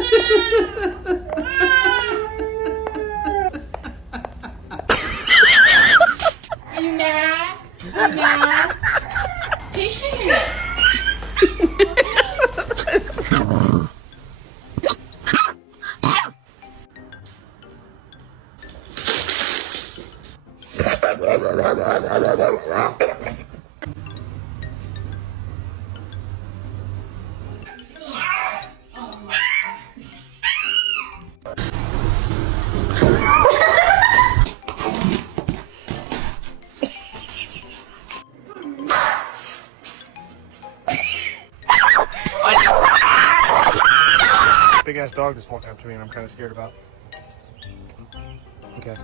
Are you mad? Are you mad? Patient. Big ass dog just walked up to me and I'm kind of scared about. Okay.